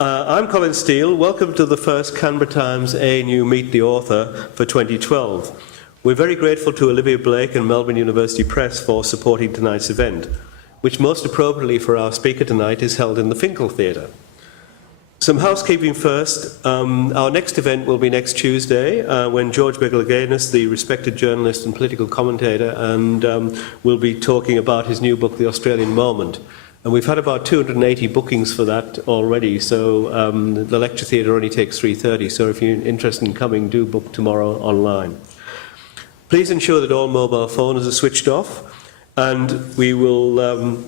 I'm Colin Steele. Welcome to the first Canberra Times ANU Meet the Author for 2012. We're very grateful to Olivia Blake and Melbourne University Press for supporting tonight's event, which most appropriately for our speaker tonight is held in the Finkel Theatre. Some housekeeping first. Our next event will be next Tuesday when George Begleganis, the respected journalist and political commentator, will be talking about his new book, The Australian Moment. And we've had about 280 bookings for that already, so the lecture theatre only takes 3:30, so if you're interested in coming, do book tomorrow online. Please ensure that all mobile phones are switched off, and we will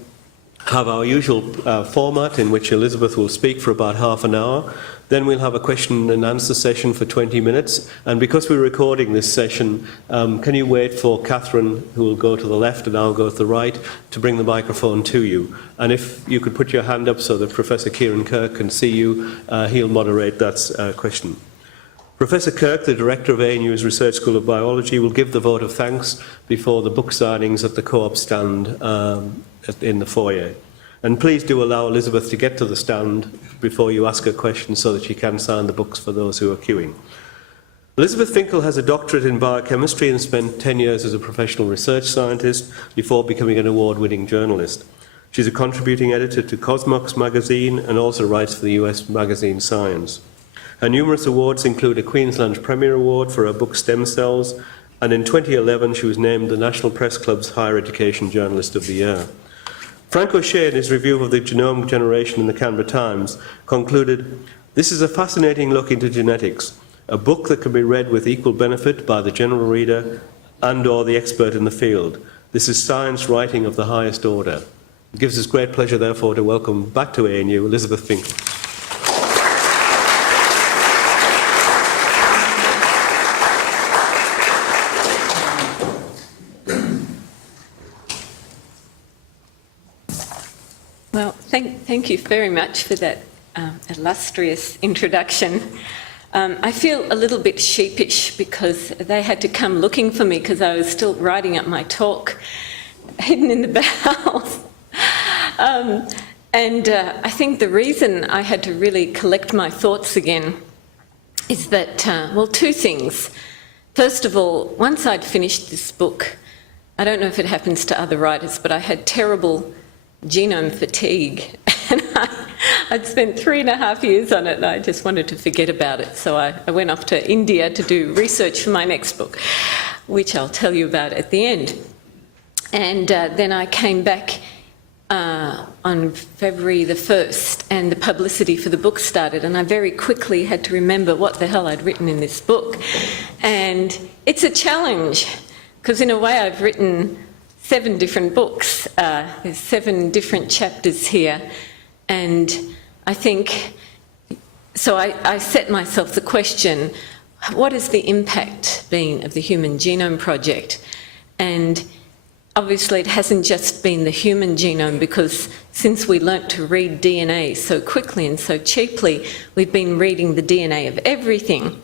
have our usual format in which Elizabeth will speak for about half an hour. Then we'll have a question and answer session for 20 minutes. And because we're recording this session, can you wait for Catherine, who will go to the left and I'll go to the right, to bring the microphone to you. And if you could put your hand up so that Professor Kieran Kirk can see you, he'll moderate that question. Professor Kirk, the Director of ANU's Research School of Biology, will give the vote of thanks before the book signings at the co-op stand in the foyer. And please do allow Elizabeth to get to the stand before you ask her questions so that she can sign the books for those who are queuing. Elizabeth Finkel has a doctorate in biochemistry and spent 10 years as a professional research scientist before becoming an award-winning journalist. She's a contributing editor to Cosmos magazine and also writes for the US magazine Science. Her numerous awards include a Queensland Premier Award for her book Stem Cells, and in 2011 she was named the National Press Club's Higher Education Journalist of the Year. Frank O'Shea, in his review of the Genome Generation in the Canberra Times, concluded, "This is a fascinating look into genetics, a book that can be read with equal benefit by the general reader and or the expert in the field. This is science writing of the highest order." It gives us great pleasure, therefore, to welcome back to ANU Elizabeth Finkel. Well, thank you very much for that illustrious introduction. I feel a little bit sheepish because they had to come looking for me because I was still writing up my talk hidden in the bowels. I think the reason I had to really collect my thoughts again is that, well, two things. First of all, once I'd finished this book, I don't know if it happens to other writers, but I had terrible genome fatigue, and I'd spent 3.5 years on it and I just wanted to forget about it. So I went off to India to do research for my next book, which I'll tell you about at the end. And then I came back on February the 1st and the publicity for the book started, and I very quickly had to remember what the hell I'd written in this book. And it's a challenge because in a way I've written 7 different books. There's 7 different chapters here. And I think, so I set myself the question, what has the impact been of the Human Genome Project? And obviously it hasn't just been the human genome, because since we learnt to read DNA so quickly and so cheaply, we've been reading the DNA of everything.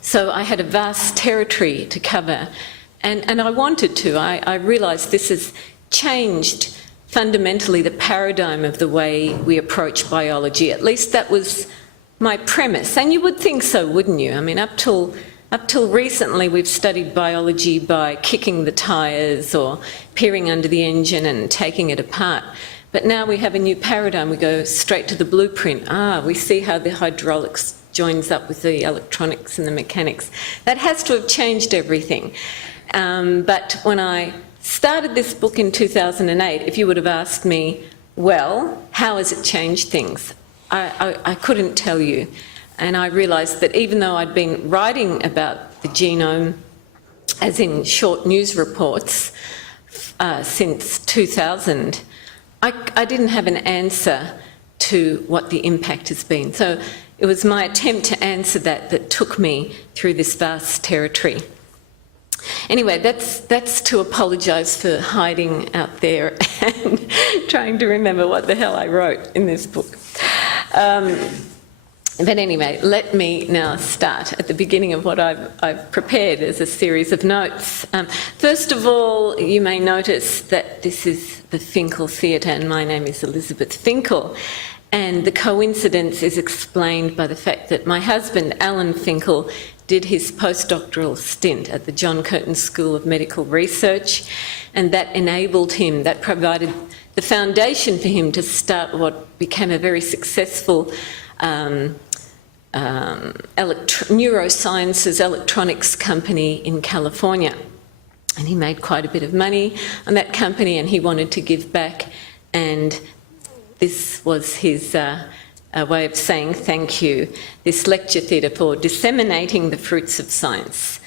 So I had a vast territory to cover. And I wanted to. I realised this has changed fundamentally the paradigm of the way we approach biology. At least that was my premise. And you would think so, wouldn't you? I mean, up till recently, we've studied biology by kicking the tyres or peering under the engine and taking it apart. But now we have a new paradigm. We go straight to the blueprint. We see how the hydraulics joins up with the electronics and the mechanics. That has to have changed everything. But when I started this book in 2008, if you would have asked me, well, how has it changed things? I couldn't tell you. And I realised that even though I'd been writing about the genome, as in short news reports, since 2000, I didn't have an answer to what the impact has been. So it was my attempt to answer that took me through this vast territory. Anyway, that's to apologise for hiding out there and trying to remember what the hell I wrote in this book. But anyway, let me now start at the beginning of what I've prepared as a series of notes. First of all, you may notice that this is the Finkel Theatre and my name is Elizabeth Finkel. And the coincidence is explained by the fact that my husband, Alan Finkel, did his postdoctoral stint at the John Curtin School of Medical Research, and that enabled him, that provided the foundation for him to start what became a very successful neurosciences electronics company in California. And he made quite a bit of money on that company, and he wanted to give back, and this was his way of saying thank you, this lecture theatre for disseminating the fruits of science.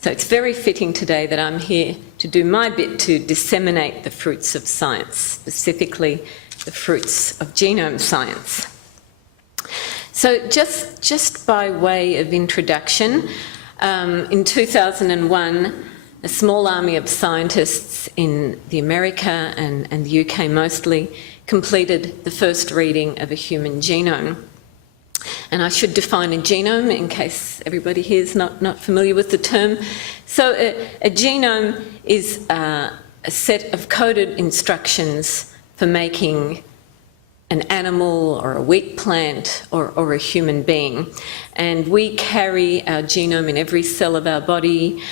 So it's very fitting today that I'm here to do my bit to disseminate the fruits of science, specifically the fruits of genome science. So just by way of introduction, in 2001, a small army of scientists in the America and the UK mostly completed the first reading of a human genome. And I should define a genome in case everybody here is not familiar with the term. So a genome is a set of coded instructions for making an animal or a wheat plant or a human being. And we carry our genome in every cell of our body.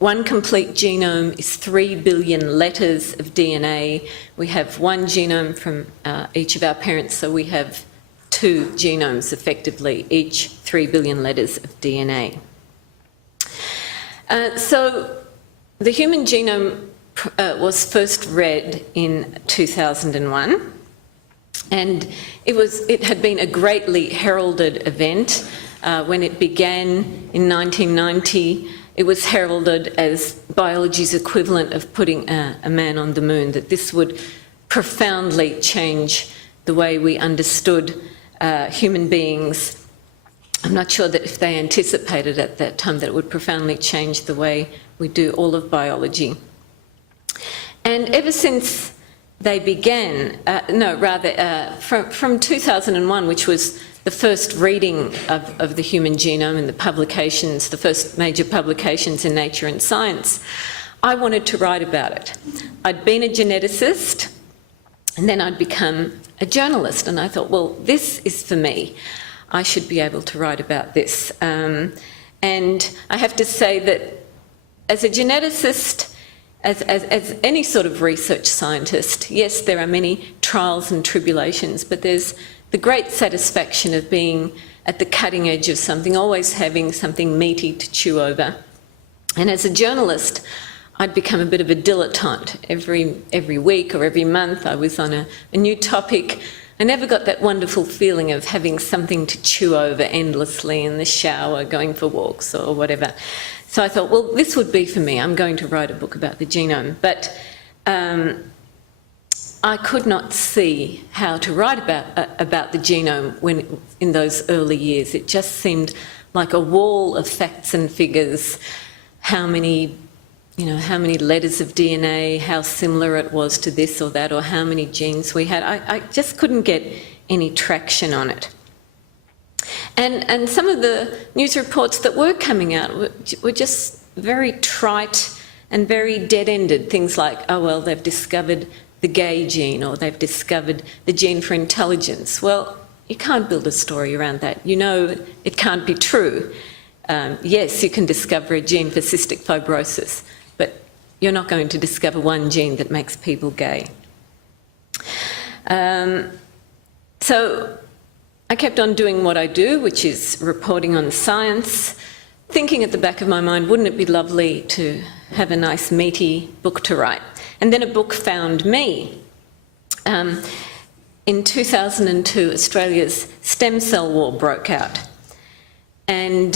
One complete genome is 3 billion letters of DNA. We have one genome from each of our parents, so we have 2 genomes effectively, each 3 billion letters of DNA. So the human genome was first read in 2001, and it had been a greatly heralded event. When it began in 1990, it was heralded as biology's equivalent of putting a man on the moon, that this would profoundly change the way we understood human beings. I'm not sure that if they anticipated at that time that it would profoundly change the way we do all of biology. And ever since they began, from 2001, which was the first reading of the human genome and the publications, the first major publications in Nature and Science, I wanted to write about it. I'd been a geneticist, and then I'd become a journalist, and I thought, well, this is for me. I should be able to write about this. And I have to say that as a geneticist, as any sort of research scientist, yes, there are many trials and tribulations, but there's the great satisfaction of being at the cutting edge of something, always having something meaty to chew over. And as a journalist, I'd become a bit of a dilettante. Every week or every month I was on a new topic. I never got that wonderful feeling of having something to chew over endlessly in the shower, going for walks or whatever. So I thought, well, this would be for me. I'm going to write a book about the genome. But I could not see how to write about the genome in those early years. It just seemed like a wall of facts and figures. How many letters of DNA, how similar it was to this or that, or how many genes we had. I just couldn't get any traction on it. And some of the news reports that were coming out were just very trite and very dead-ended. Things like, oh, well, they've discovered the gay gene, or they've discovered the gene for intelligence. Well, you can't build a story around that. You know it can't be true. Yes, you can discover a gene for cystic fibrosis, but you're not going to discover one gene that makes people gay. So I kept on doing what I do, which is reporting on science, thinking at the back of my mind, wouldn't it be lovely to have a nice meaty book to write? And then a book found me. In 2002, Australia's stem cell war broke out. And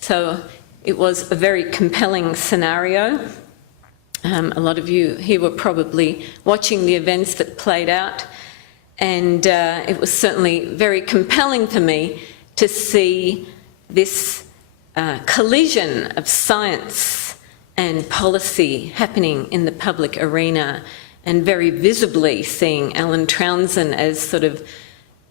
so it was a very compelling scenario. A lot of you here were probably watching the events that played out. And it was certainly very compelling for me to see this collision of science and policy happening in the public arena, and very visibly seeing Alan Trounsden as sort of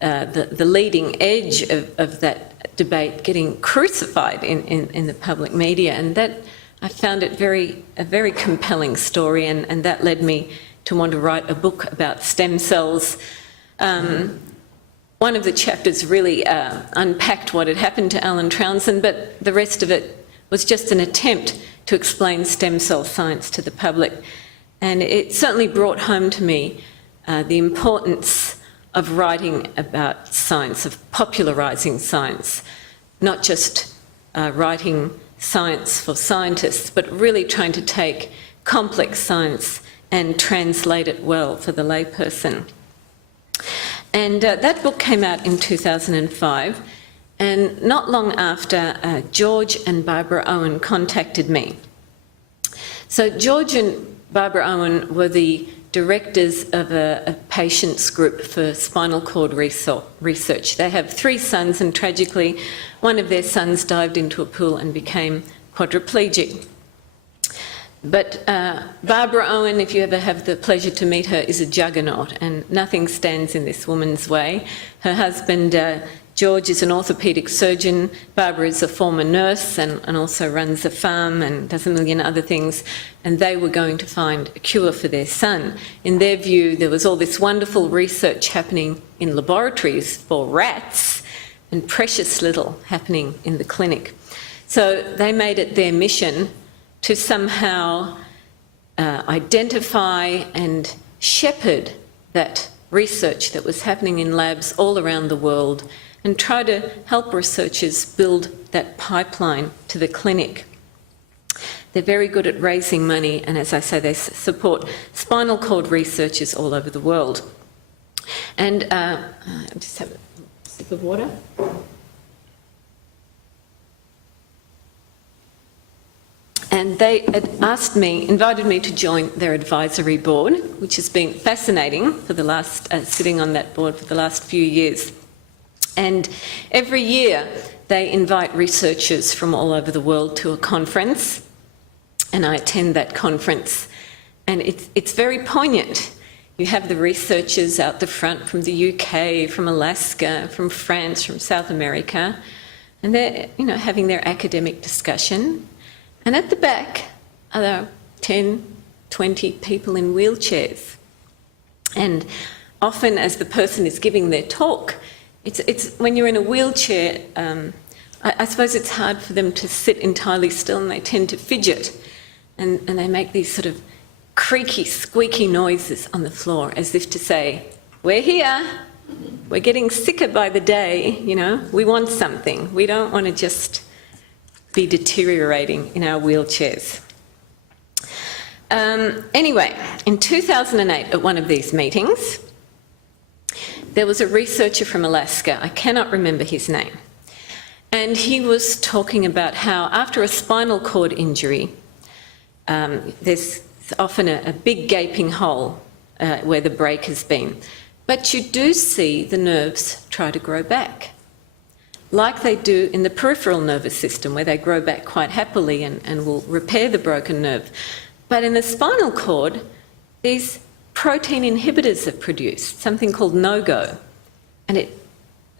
the leading edge of that debate getting crucified in the public media. And that, I found it a very compelling story, and that led me to want to write a book about stem cells. One of the chapters really unpacked what had happened to Alan Trounsden, but the rest of it was just an attempt to explain stem cell science to the public. And it certainly brought home to me the importance of writing about science, of popularising science, not just writing science for scientists, but really trying to take complex science and translate it well for the layperson. And that book came out in 2005, and not long after, George and Barbara Owen contacted me. So George and Barbara Owen were the directors of a patients group for spinal cord research. They have 3 sons, and tragically, one of their sons dived into a pool and became quadriplegic. But Barbara Owen, if you ever have the pleasure to meet her, is a juggernaut, and nothing stands in this woman's way. Her husband, George, is an orthopaedic surgeon. Barbara is a former nurse and also runs a farm and does a million other things. And they were going to find a cure for their son. In their view, there was all this wonderful research happening in laboratories for rats and precious little happening in the clinic. So they made it their mission to somehow identify and shepherd that research that was happening in labs all around the world and try to help researchers build that pipeline to the clinic. They're very good at raising money, and as I say, they support spinal cord researchers all over the world. And just have a sip of water. And they had invited me to join their advisory board, which has been fascinating for the last, sitting on that board for the last few years. And every year they invite researchers from all over the world to a conference, and I attend that conference. And it's very poignant. You have the researchers out the front from the UK, from Alaska, from France, from South America, and they're, having their academic discussion. And at the back are there 10, 20 people in wheelchairs. And often as the person is giving their talk, it's when you're in a wheelchair, I suppose it's hard for them to sit entirely still, and they tend to fidget. And they make these sort of creaky, squeaky noises on the floor as if to say, we're here, we're getting sicker by the day, we want something. We don't want to just be deteriorating in our wheelchairs. Anyway, in 2008 at one of these meetings, there was a researcher from Alaska, I cannot remember his name, and he was talking about how after a spinal cord injury, there's often a big gaping hole where the break has been, but you do see the nerves try to grow back, like they do in the peripheral nervous system, where they grow back quite happily and will repair the broken nerve. But in the spinal cord, these protein inhibitors are produced, something called no-go, and it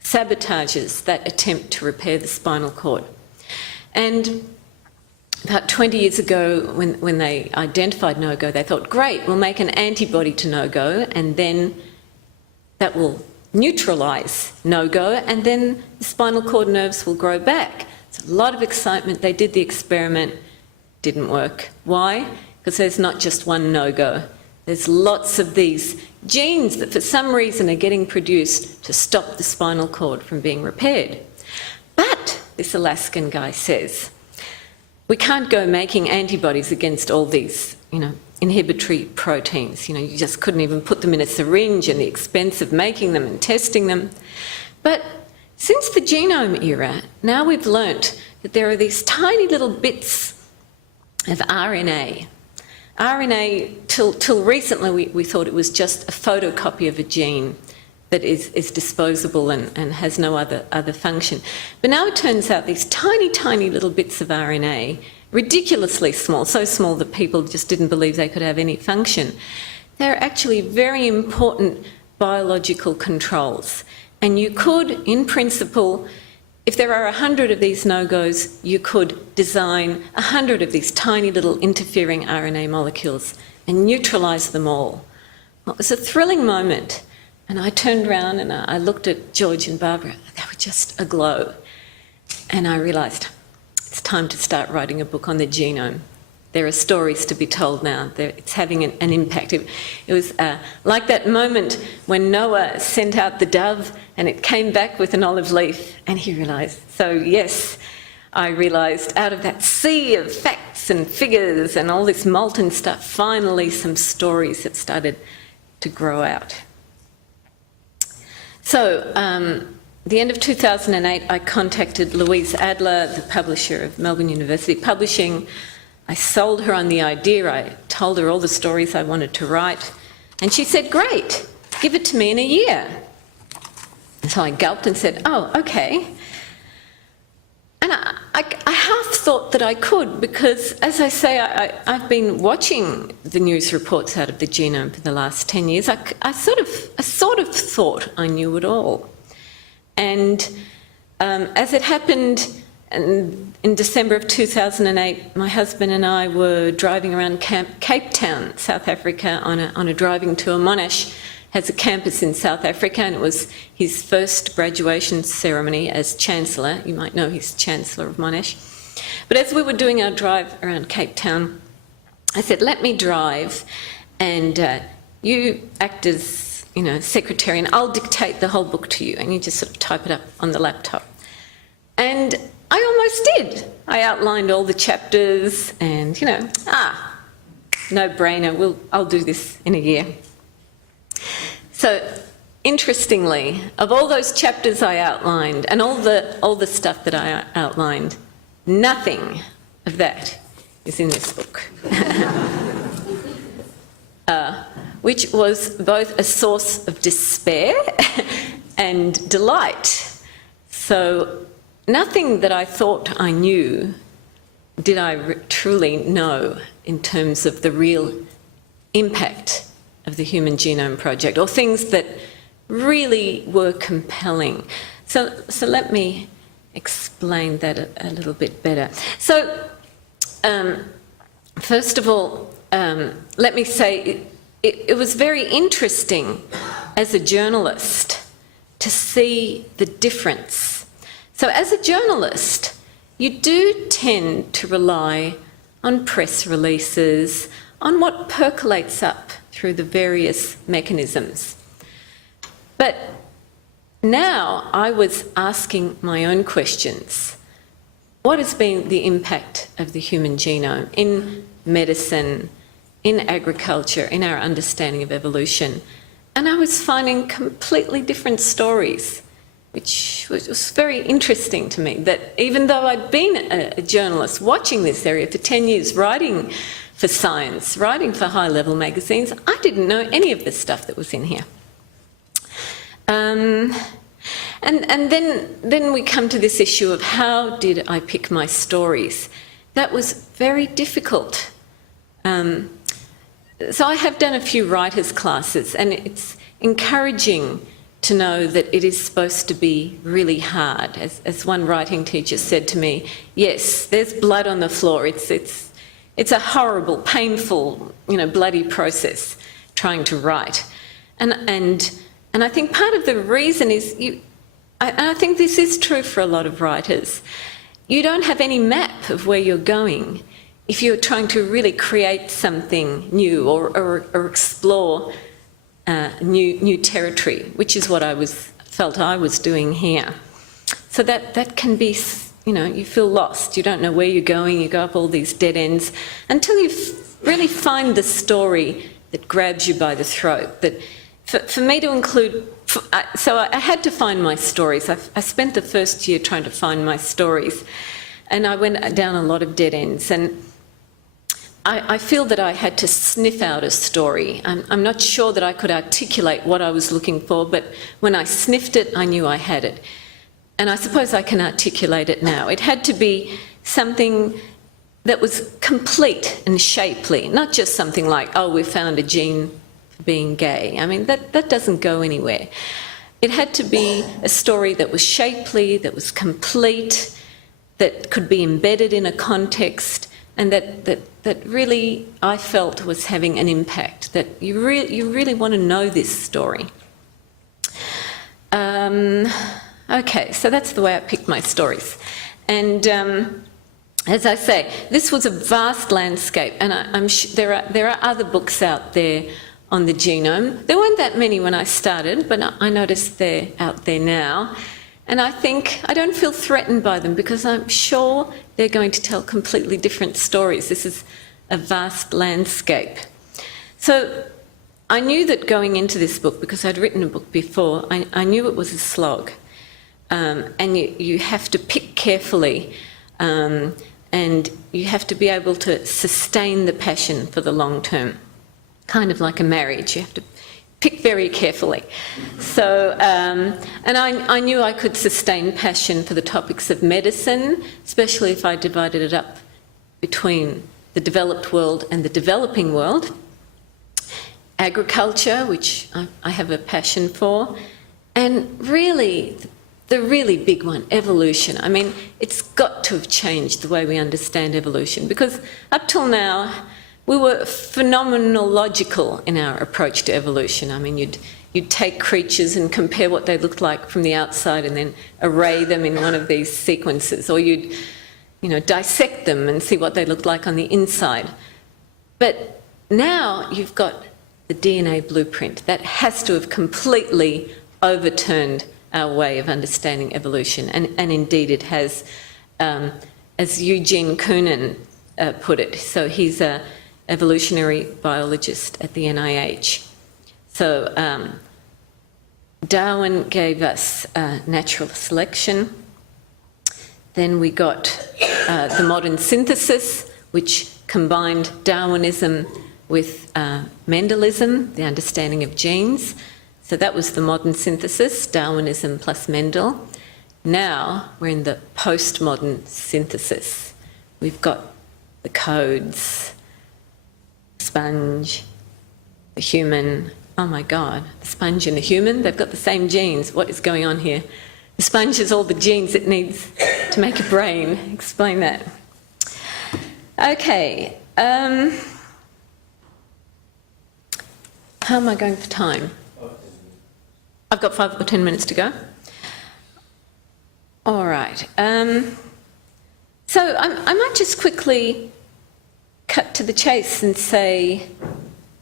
sabotages that attempt to repair the spinal cord. And about 20 years ago, when they identified no-go, they thought, great, we'll make an antibody to no-go, and then that will neutralise no-go, and then the spinal cord nerves will grow back. It's a lot of excitement. They did the experiment, didn't work. Why? Because there's not just one no-go. There's lots of these genes that for some reason are getting produced to stop the spinal cord from being repaired. But, this Alaskan guy says, we can't go making antibodies against all these, inhibitory proteins. You just couldn't even put them in a syringe, and the expense of making them and testing them. But since the genome era, now we've learnt that there are these tiny little bits of RNA. RNA, till recently, we thought it was just a photocopy of a gene that is disposable and has no other function. But now it turns out these tiny, tiny little bits of RNA, ridiculously small, so small that people just didn't believe they could have any function, they're actually very important biological controls. And you could, in principle, if there are 100 of these no-goes, you could design 100 of these tiny little interfering RNA molecules and neutralise them all It was a thrilling moment. And I turned around and I looked at George and Barbara. They were just aglow. And I realised it's time to start writing a book on the genome. There are stories to be told now. It's having an impact. It was like that moment when Noah sent out the dove and it came back with an olive leaf, and he realised. So yes, I realised out of that sea of facts and figures and all this molten stuff, finally some stories that started to grow out. So, the end of 2008, I contacted Louise Adler, the publisher of Melbourne University Publishing. I sold her on the idea. I told her all the stories I wanted to write. And she said, great, give it to me in a year. And so I gulped and said, oh, okay. And I half thought that I could because, as I say, I've been watching the news reports out of the genome for the last 10 years. I sort of thought I knew it all. And as it happened in December of 2008, my husband and I were driving around Cape Town, South Africa, on a driving tour. Monash has a campus in South Africa, and it was his first graduation ceremony as Chancellor. You might know he's Chancellor of Monash. But as we were doing our drive around Cape Town, I said, let me drive, and you act as, secretary, and I'll dictate the whole book to you, and you just sort of type it up on the laptop. And I almost did. I outlined all the chapters, and, no brainer, I'll do this in a year. So, interestingly, of all those chapters I outlined and all the stuff that I outlined, nothing of that is in this book. Which was both a source of despair and delight. So, nothing that I thought I knew did I truly know in terms of the real impact of the Human Genome Project, or things that really were compelling. So let me explain that a little bit better. So, first of all, let me say it was very interesting as a journalist to see the difference. So as a journalist, you do tend to rely on press releases, on what percolates up through the various mechanisms. But now I was asking my own questions. What has been the impact of the human genome in medicine, in agriculture, in our understanding of evolution? And I was finding completely different stories, which was very interesting to me, that even though I'd been a journalist watching this area for 10 years, writing for science, writing for high-level magazines, I didn't know any of the stuff that was in here. And then we come to this issue of how did I pick my stories? That was very difficult. So I have done a few writers' classes, and it's encouraging to know that it is supposed to be really hard. As one writing teacher said to me, yes, there's blood on the floor. It's a horrible, painful, bloody process trying to write. And I think part of the reason is, I think this is true for a lot of writers, you don't have any map of where you're going if you're trying to really create something new or explore new territory, which is what I felt I was doing here. So that can be, you feel lost. You don't know where you're going. You go up all these dead ends until you really find the story that grabs you by the throat. That for me to include, so I had to find my stories. I spent the first year trying to find my stories, and I went down a lot of dead ends. And I feel that I had to sniff out a story. I'm not sure that I could articulate what I was looking for, but when I sniffed it, I knew I had it. And I suppose I can articulate it now. It had to be something that was complete and shapely, not just something like, oh, we found a gene for being gay. I mean, that doesn't go anywhere. It had to be a story that was shapely, that was complete, that could be embedded in a context, and that really I felt was having an impact. that you really want to know this story. Okay, so that's the way I picked my stories. And as I say, this was a vast landscape, and I'm sure there are other books out there on the genome. There weren't that many when I started, but I noticed they're out there now. And I think I don't feel threatened by them because I'm sure they're going to tell completely different stories. This is a vast landscape. So I knew that going into this book, because I'd written a book before, I knew it was a slog. And you have to pick carefully, and you have to be able to sustain the passion for the long term. Kind of like a marriage, you have to pick very carefully. So, and I knew I could sustain passion for the topics of medicine, especially if I divided it up between the developed world and the developing world. Agriculture, which I have a passion for, and really, the really big one, evolution. I mean, it's got to have changed the way we understand evolution, because up till now, we were phenomenological in our approach to evolution. I mean, you'd take creatures and compare what they looked like from the outside and then array them in one of these sequences, or you'd, dissect them and see what they looked like on the inside. But now you've got the DNA blueprint. That has to have completely overturned our way of understanding evolution, and indeed it has, as Eugene Koonin put it. So he's an evolutionary biologist at the NIH. So Darwin gave us natural selection. Then we got the modern synthesis, which combined Darwinism with Mendelism, the understanding of genes. So that was the modern synthesis, Darwinism plus Mendel. Now we're in the postmodern synthesis. We've got the codes, sponge, the human. Oh my God, the sponge and the human, they've got the same genes. What is going on here? The sponge has all the genes it needs to make a brain. Explain that. Okay. How am I going for time? I've got 5 or 10 minutes to go. All right. So I might just quickly cut to the chase and say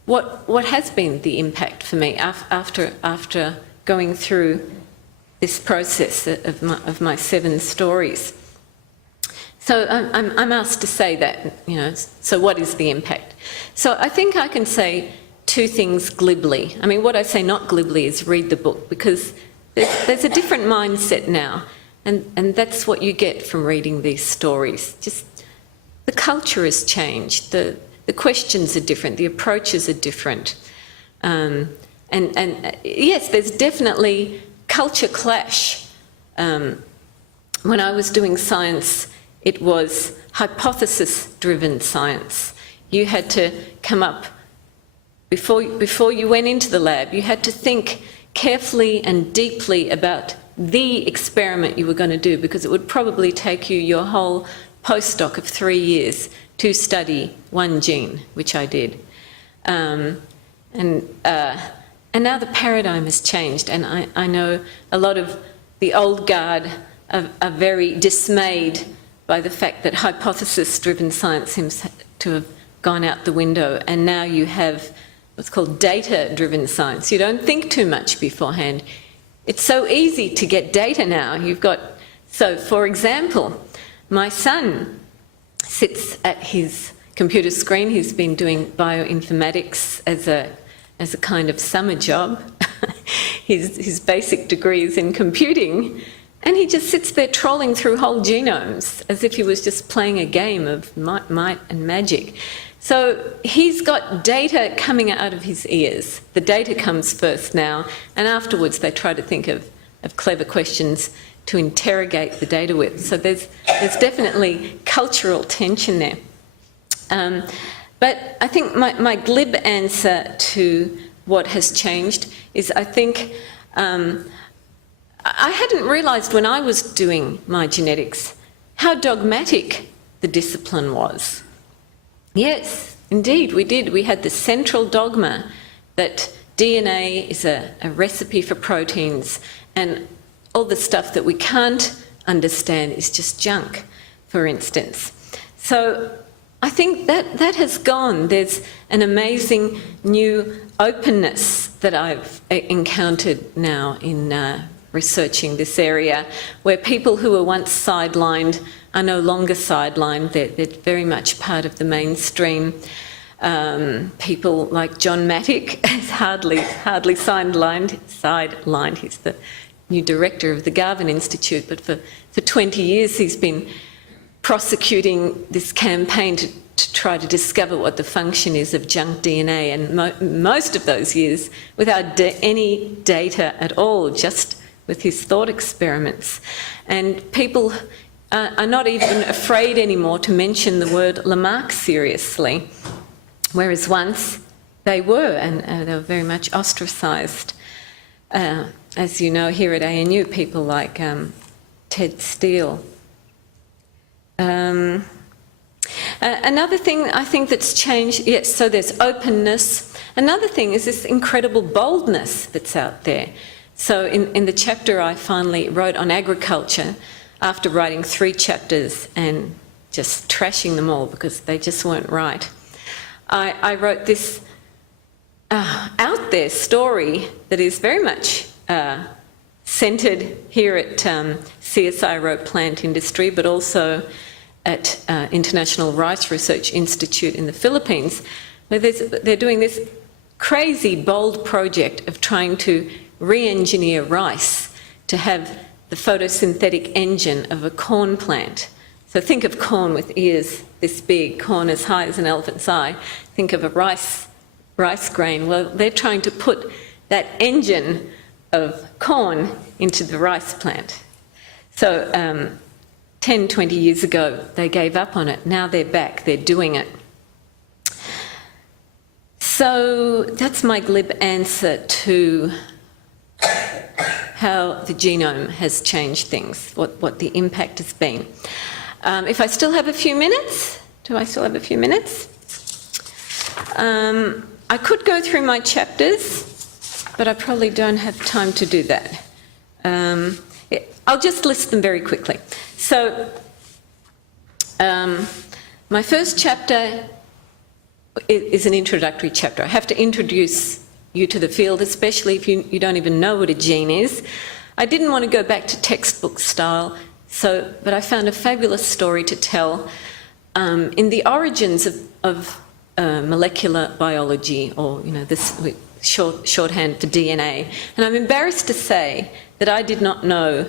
what has been the impact for me after going through this process of my 7 stories. So I'm asked to say that, so what is the impact? So I think I can say 2 things glibly. I mean, what I say not glibly is read the book, because there's a different mindset now, and that's what you get from reading these stories. Just the culture has changed, the questions are different, the approaches are different. And yes, there's definitely culture clash. When I was doing science, it was hypothesis-driven science. You had to come up, before you went into the lab, you had to think carefully and deeply about the experiment you were going to do, because it would probably take you your whole postdoc of 3 years to study one gene, which I did. And now the paradigm has changed, and I know a lot of the old guard are very dismayed by the fact that hypothesis-driven science seems to have gone out the window, and now you have what's called data-driven science. You don't think too much beforehand. It's so easy to get data now. So for example, my son sits at his computer screen. He's been doing bioinformatics as a kind of summer job. His basic degree is in computing, and he just sits there trolling through whole genomes as if he was just playing a game of might and magic. So he's got data coming out of his ears. The data comes first now, and afterwards they try to think of clever questions to interrogate the data with. So there's definitely cultural tension there. But I think my glib answer to what has changed is, I think I hadn't realised when I was doing my genetics how dogmatic the discipline was. Yes, Indeed, we did. We had the central dogma that DNA is a recipe for proteins, and all the stuff that we can't understand is just junk, for instance. So I think that has gone. There's an amazing new openness that I've encountered now in researching this area, where people who were once sidelined are no longer sidelined. They're very much part of the mainstream. People like John Mattick is hardly sidelined. He's the new director of the Garvan Institute, but for 20 years he's been prosecuting this campaign to try to discover what the function is of junk DNA, and most of those years without any data at all, just with his thought experiments. And people are not even afraid anymore to mention the word Lamarck seriously, whereas once they were, and they were very much ostracised. As you know, here at ANU, people like Ted Steele. Another thing I think that's changed, yes, so there's openness. Another thing is this incredible boldness that's out there. So in the chapter I finally wrote on agriculture, after writing 3 chapters and just trashing them all because they just weren't right, I wrote this out there story that is very much centred here at CSI wrote plant industry, but also at International Rice Research Institute in the Philippines, where they're doing this crazy, bold project of trying to re-engineer rice to have the photosynthetic engine of a corn plant. So think of corn with ears this big, corn as high as an elephant's eye. Think of a rice grain. Well, they're trying to put that engine of corn into the rice plant. So 10, 20 years ago, they gave up on it. Now they're back, they're doing it. So that's my glib answer to how the genome has changed things, what the impact has been. If I still have a few minutes, do I still have a few minutes? I could go through my chapters, but I probably don't have time to do that. I'll just list them very quickly. So, my first chapter is an introductory chapter. I have to introduce you to the field, especially if you don't even know what a gene is. I didn't want to go back to textbook style, but I found a fabulous story to tell in the origins of molecular biology, or this shorthand for DNA. And I'm embarrassed to say that I did not know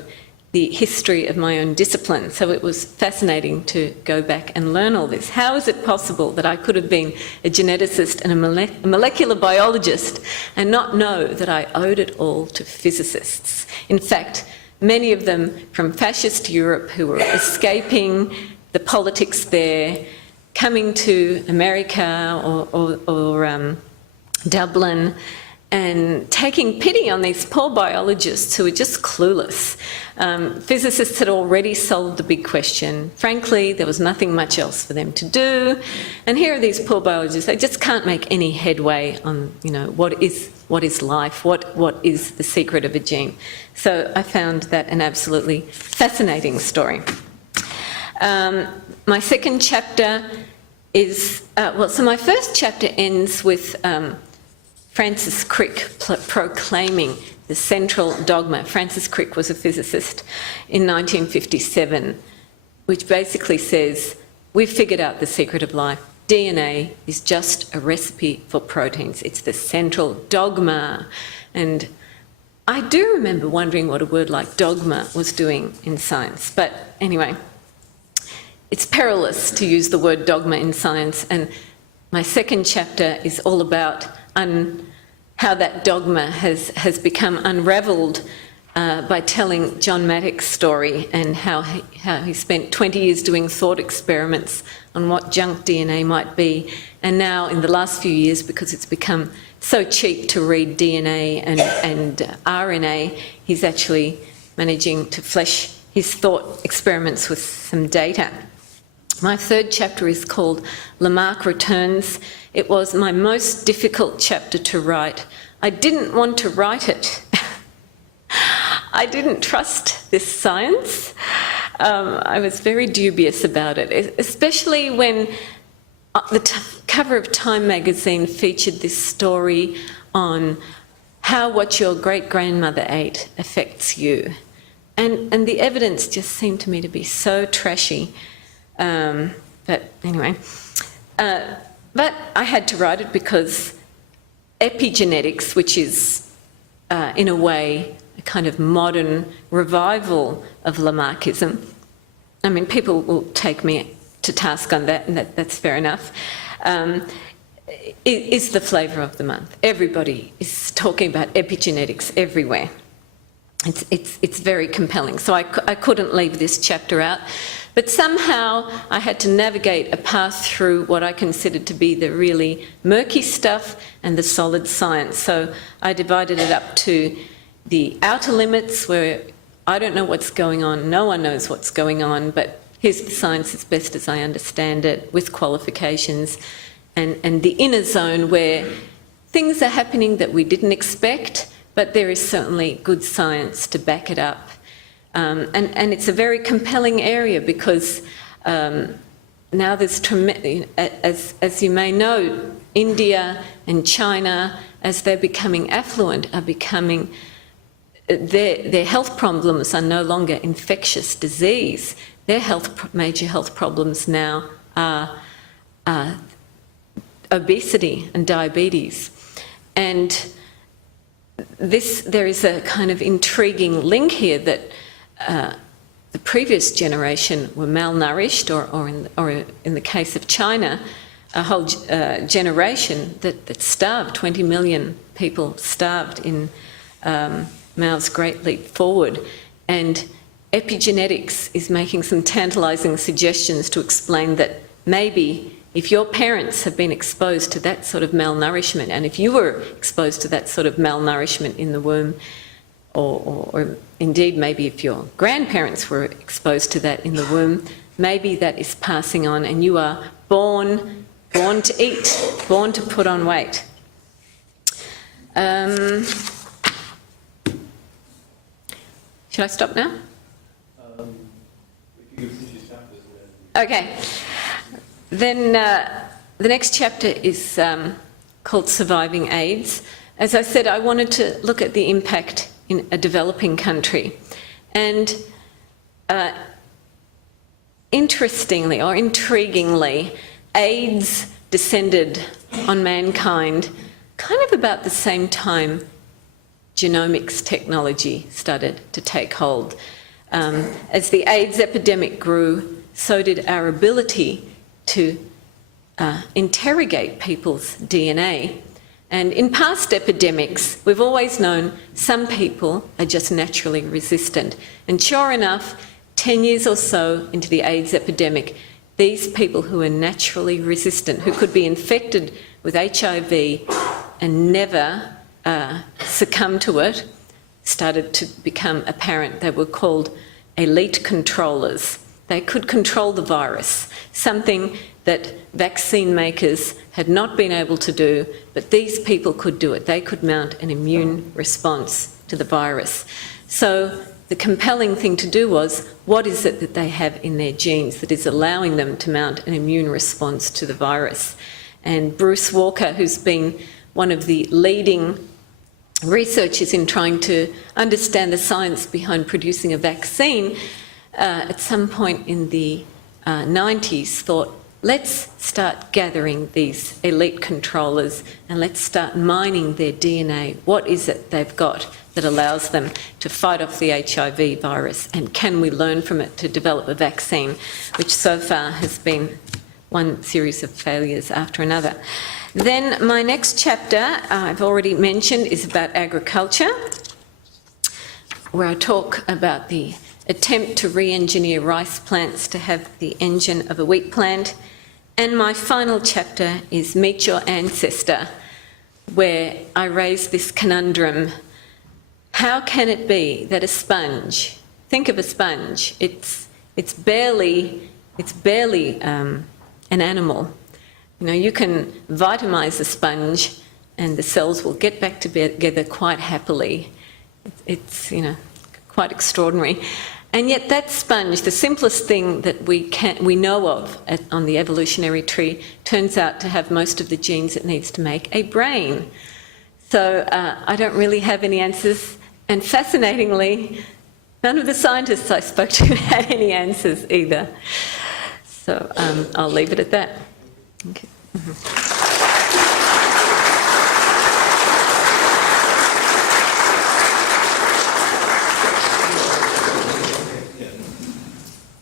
the history of my own discipline, so it was fascinating to go back and learn all this. How is it possible that I could have been a geneticist and a molecular biologist and not know that I owed it all to physicists? In fact, many of them from fascist Europe who were escaping the politics there, coming to America or Dublin, and taking pity on these poor biologists who were just clueless. Physicists had already solved the big question. Frankly, there was nothing much else for them to do. And here are these poor biologists. They just can't make any headway on, what is life, what is the secret of a gene. So I found that an absolutely fascinating story. My second chapter is, so my first chapter ends with Francis Crick proclaiming the central dogma. Francis Crick was a physicist in 1957, which basically says, we've figured out the secret of life. DNA is just a recipe for proteins. It's the central dogma. And I do remember wondering what a word like dogma was doing in science. But anyway, it's perilous to use the word dogma in science. And my second chapter is all about how that dogma has become unravelled by telling John Mattick's story, and how he spent 20 years doing thought experiments on what junk DNA might be. And now, in the last few years, because it's become so cheap to read DNA and RNA, he's actually managing to flesh his thought experiments with some data. My third chapter is called Lamarck Returns. It was my most difficult chapter to write. I didn't want to write it. I didn't trust this science. I was very dubious about it, especially when the cover of Time magazine featured this story on how what your great-grandmother ate affects you. And the evidence just seemed to me to be so trashy. But anyway, but I had to write it because epigenetics, which is in a way a kind of modern revival of Lamarckism, I mean, people will take me to task on that, and that's fair enough, is the flavour of the month. Everybody is talking about epigenetics everywhere. It's very compelling. So I couldn't leave this chapter out. But somehow I had to navigate a path through what I considered to be the really murky stuff and the solid science. So I divided it up to the outer limits, where I don't know what's going on, no one knows what's going on, but here's the science as best as I understand it, with qualifications, and the inner zone where things are happening that we didn't expect, but there is certainly good science to back it up. And it's a very compelling area because now there's as you may know, India and China, as they're becoming affluent, are becoming, their health problems are no longer infectious disease. Their major health problems now are obesity and diabetes. And there is a kind of intriguing link here that the previous generation were malnourished, or in the case of China, a whole generation that starved. 20 million people starved in Mao's Great Leap Forward. And epigenetics is making some tantalising suggestions to explain that maybe if your parents have been exposed to that sort of malnourishment, and if you were exposed to that sort of malnourishment in the womb, or indeed maybe if your grandparents were exposed to that in the womb, maybe that is passing on and you are born to eat, born to put on weight. Should I stop now? Okay. Then the next chapter is called Surviving AIDS. As I said, I wanted to look at the impact in a developing country. And interestingly, or intriguingly, AIDS descended on mankind kind of about the same time genomics technology started to take hold. As the AIDS epidemic grew, so did our ability to interrogate people's DNA. And in past epidemics, we've always known some people are just naturally resistant. And sure enough, 10 years or so into the AIDS epidemic, these people who are naturally resistant, who could be infected with HIV and never succumb to it, started to become apparent. They were called elite controllers. They could control the virus, something that vaccine makers had not been able to do, but these people could do it. They could mount an immune response to the virus. So the compelling thing to do was, what is it that they have in their genes that is allowing them to mount an immune response to the virus? And Bruce Walker, who's been one of the leading researchers in trying to understand the science behind producing a vaccine, at some point in the 90s thought, let's start gathering these elite controllers and let's start mining their DNA. What is it they've got that allows them to fight off the HIV virus? And can we learn from it to develop a vaccine, which so far has been one series of failures after another. Then my next chapter, I've already mentioned, is about agriculture, where I talk about the attempt to re-engineer rice plants to have the engine of a wheat plant. And my final chapter is Meet Your Ancestor, where I raise this conundrum. How can it be that a sponge, think of a sponge, it's barely It's barely an animal. You know, you can vitamise a sponge and the cells will get back together quite happily. It's, you know, quite extraordinary. And yet that sponge, the simplest thing that we know of on the evolutionary tree, turns out to have most of the genes it needs to make a brain. So I don't really have any answers. And fascinatingly, none of the scientists I spoke to had any answers either. So I'll leave it at that. Okay.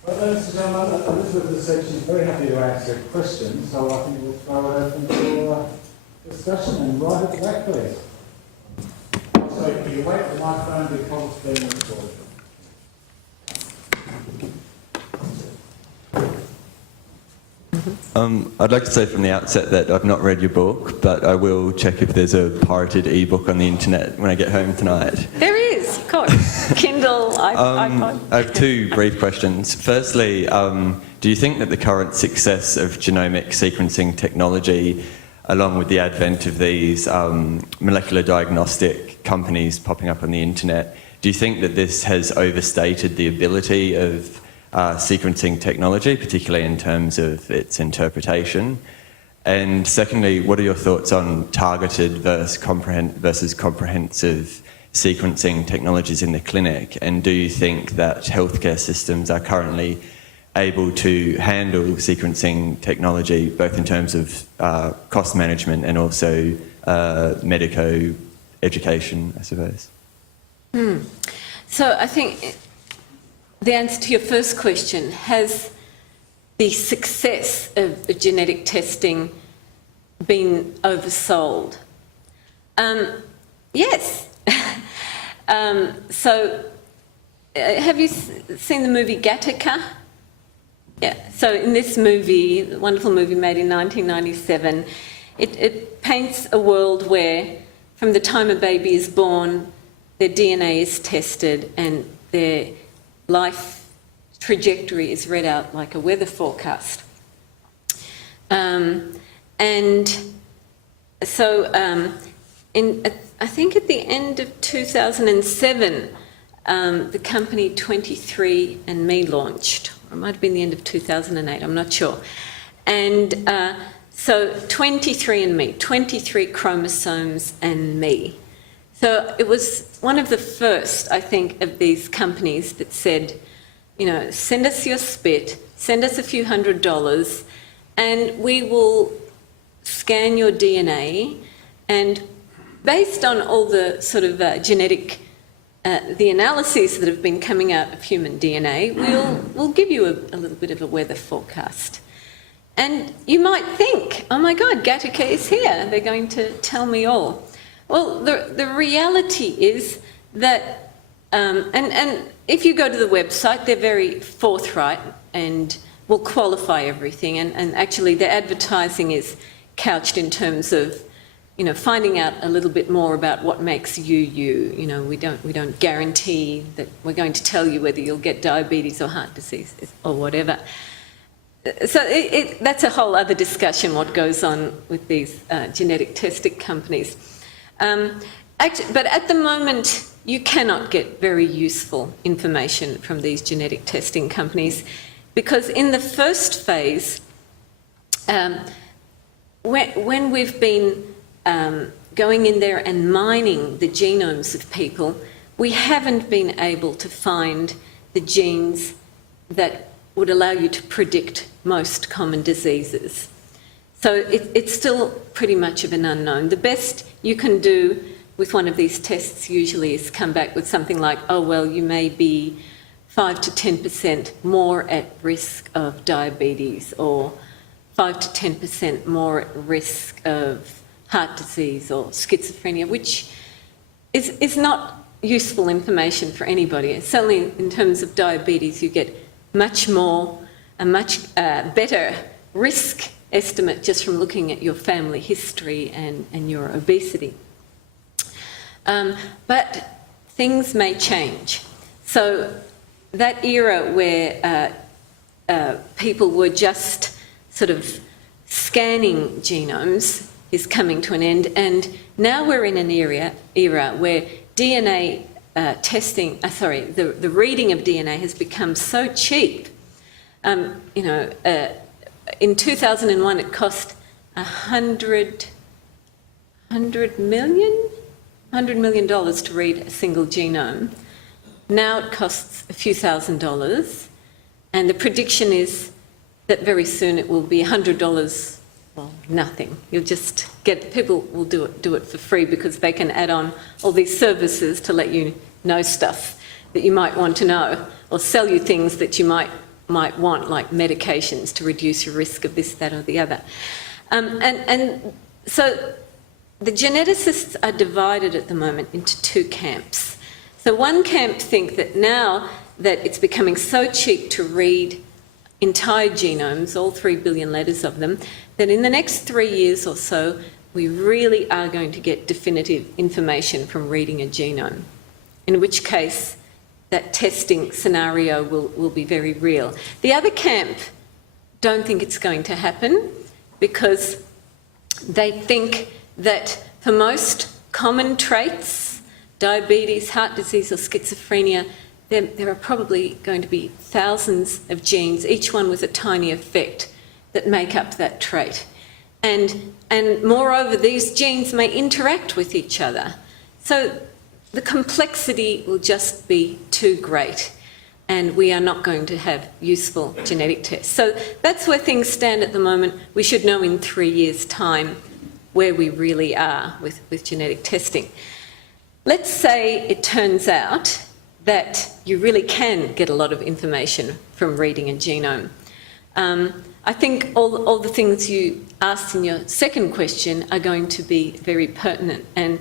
Well, ladies and gentlemen, Elizabeth has said she's very happy to answer questions, so I think we'll throw it open for discussion. And right at the back, please. So, can you wait for the microphone because it's being recorded? I'd like to say from the outset that I've not read your book, but I will check if there's a pirated e-book on the internet when I get home tonight. There is, of course. Kindle, iPod. I have two brief questions. Firstly, do you think that the current success of genomic sequencing technology, along with the advent of these molecular diagnostic companies popping up on the internet, do you think that this has overstated the ability of sequencing technology, particularly in terms of its interpretation? And secondly, what are your thoughts on targeted versus comprehensive sequencing technologies in the clinic? And do you think that healthcare systems are currently able to handle sequencing technology, both in terms of cost management and also medico education, I suppose? So I think the answer to your first question, has the success of genetic testing been oversold? Yes. Have you seen the movie Gattaca? Yeah. So in this movie, the wonderful movie made in 1997, it paints a world where from the time a baby is born, their DNA is tested and their life trajectory is read out like a weather forecast. I think at the end of 2007, the company 23andMe launched, or it might have been the end of 2008, I'm not sure. And so 23andMe, 23 chromosomes and me. So it was one of the first, I think, of these companies that said, you know, send us your spit, send us a few $100, and we will scan your DNA, and based on all the sort of genetic, the analyses that have been coming out of human DNA, we'll give you a little bit of a weather forecast. And you might think, oh my God, Gattaca is here, they're going to tell me all. Well, the reality is that, and if you go to the website, they're very forthright and will qualify everything. And actually, their advertising is couched in terms of, you know, finding out a little bit more about what makes you you. You know, we don't guarantee that we're going to tell you whether you'll get diabetes or heart disease or whatever. So that's a whole other discussion, what goes on with these genetic testing companies. But at the moment, you cannot get very useful information from these genetic testing companies, because in the first phase, when we've been going in there and mining the genomes of people, we haven't been able to find the genes that would allow you to predict most common diseases. So it's still pretty much of an unknown. The best you can do with one of these tests usually is come back with something like, oh, well, you may be 5 to 10% more at risk of diabetes, or 5 to 10% more at risk of heart disease or schizophrenia, which is not useful information for anybody. Certainly in terms of diabetes, you get much better risk estimate just from looking at your family history and your obesity. But things may change. So that era where people were just sort of scanning genomes is coming to an end, and now we're in an era where DNA testing, the reading of DNA has become so cheap. In 2001 it cost $100 million to read a single genome. Now it costs a few $1,000s, and the prediction is that very soon it will be $100, well, nothing. You'll just get, people will do it for free because they can add on all these services to let you know stuff that you might want to know, or sell you things that you might want, like medications to reduce your risk of this, that or the other. And so the geneticists are divided at the moment into two camps. So one camp think that now that it's becoming so cheap to read entire genomes, all 3 billion letters of them, that in the next 3 years or so, we really are going to get definitive information from reading a genome, in which case that testing scenario will be very real. The other camp don't think it's going to happen because they think that for most common traits, diabetes, heart disease or schizophrenia, there are probably going to be thousands of genes, each one with a tiny effect, that make up that trait. And moreover, these genes may interact with each other. So the complexity will just be too great, and we are not going to have useful genetic tests. So that's where things stand at the moment. We should know in 3 years' time where we really are with genetic testing. Let's say it turns out that you really can get a lot of information from reading a genome. I think all the things you asked in your second question are going to be very pertinent, and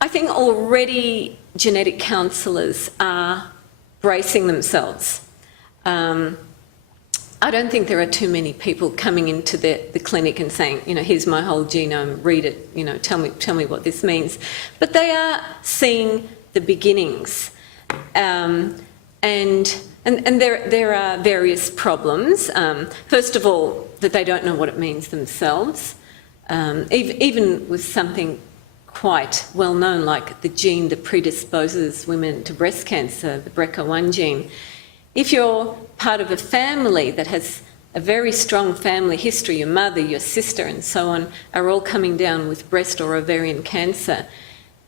I think already genetic counsellors are bracing themselves. I don't think there are too many people coming into the clinic and saying, here's my whole genome, read it, tell me what this means. But they are seeing the beginnings. And there are various problems. First of all, that they don't know what it means themselves. Even with something quite well known, like the gene that predisposes women to breast cancer, the BRCA1 gene. If you're part of a family that has a very strong family history, your mother, your sister and so on are all coming down with breast or ovarian cancer,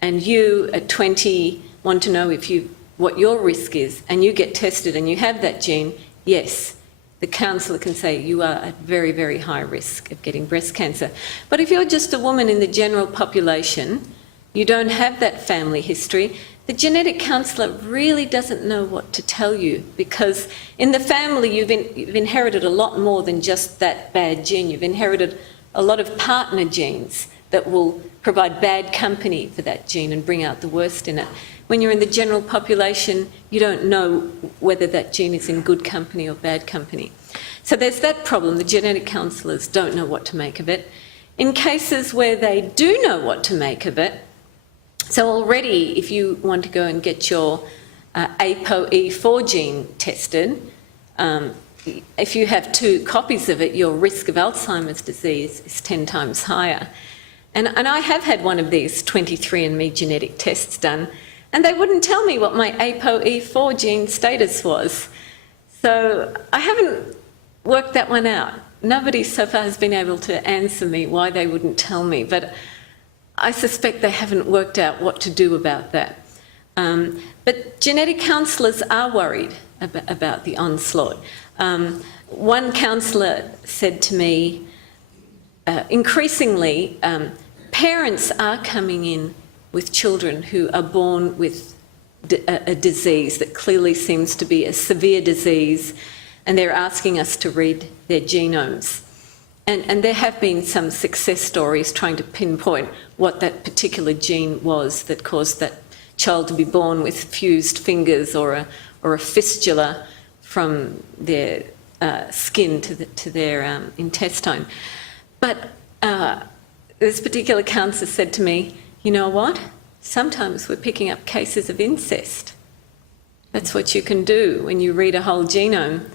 and you at 20 want to know what your risk is, and you get tested and you have that gene, yes, the counsellor can say you are at very, very high risk of getting breast cancer. But if you're just a woman in the general population, you don't have that family history, the genetic counsellor really doesn't know what to tell you, because in the family you've inherited a lot more than just that bad gene. You've inherited a lot of partner genes that will provide bad company for that gene and bring out the worst in it. When you're in the general population, you don't know whether that gene is in good company or bad company. So there's that problem. The genetic counsellors don't know what to make of it. In cases where they do know what to make of it, so already if you want to go and get your ApoE4 gene tested, if you have 2 copies of it, your risk of Alzheimer's disease is 10 times higher. And I have had one of these 23andMe genetic tests done, and they wouldn't tell me what my ApoE4 gene status was. So I haven't worked that one out. Nobody so far has been able to answer me why they wouldn't tell me, but I suspect they haven't worked out what to do about that. But genetic counsellors are worried about the onslaught. One counsellor said to me, increasingly, parents are coming in with children who are born with a disease that clearly seems to be a severe disease, and they're asking us to read their genomes. And there have been some success stories trying to pinpoint what that particular gene was that caused that child to be born with fused fingers or a fistula from their skin to their intestine. But this particular counsellor said to me, you know what? Sometimes we're picking up cases of incest. That's what you can do when you read a whole genome.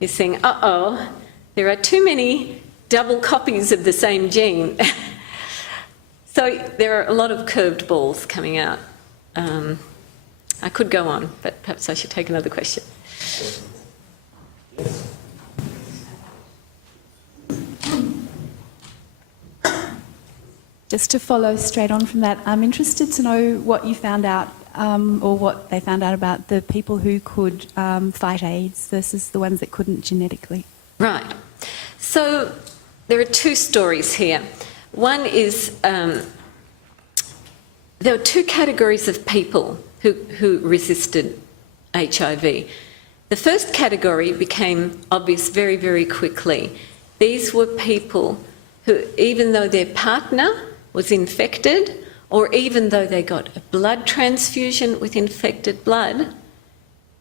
is saying, uh-oh, there are too many double copies of the same gene. So there are a lot of curved balls coming out. I could go on, but perhaps I should take another question. Just to follow straight on from that, I'm interested to know what you found out, or what they found out about the people who could fight AIDS versus the ones that couldn't genetically. Right. So there are two stories here. One is there were two categories of people who resisted HIV. The first category became obvious very, very quickly. These were people who, even though their partner was infected, or even though they got a blood transfusion with infected blood,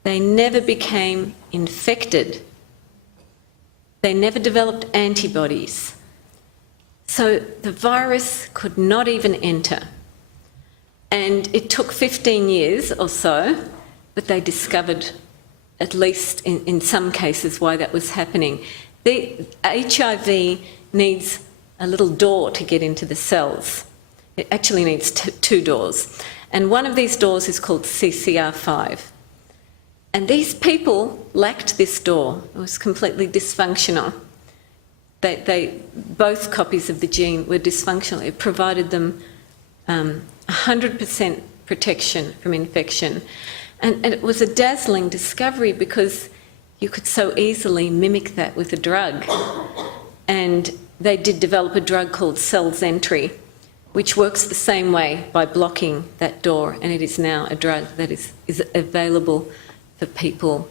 they never became infected. They never developed antibodies. So the virus could not even enter. And it took 15 years or so, but they discovered, at least in some cases, why that was happening. The HIV needs a little door to get into the cells. It actually needs two doors. And one of these doors is called CCR5. And these people lacked this door. It was completely dysfunctional. Both copies of the gene were dysfunctional. It provided them 100% protection from infection. And it was a dazzling discovery because you could so easily mimic that with a drug. And they did develop a drug called Cell's Entry, which works the same way by blocking that door, and it is now a drug that is available for people.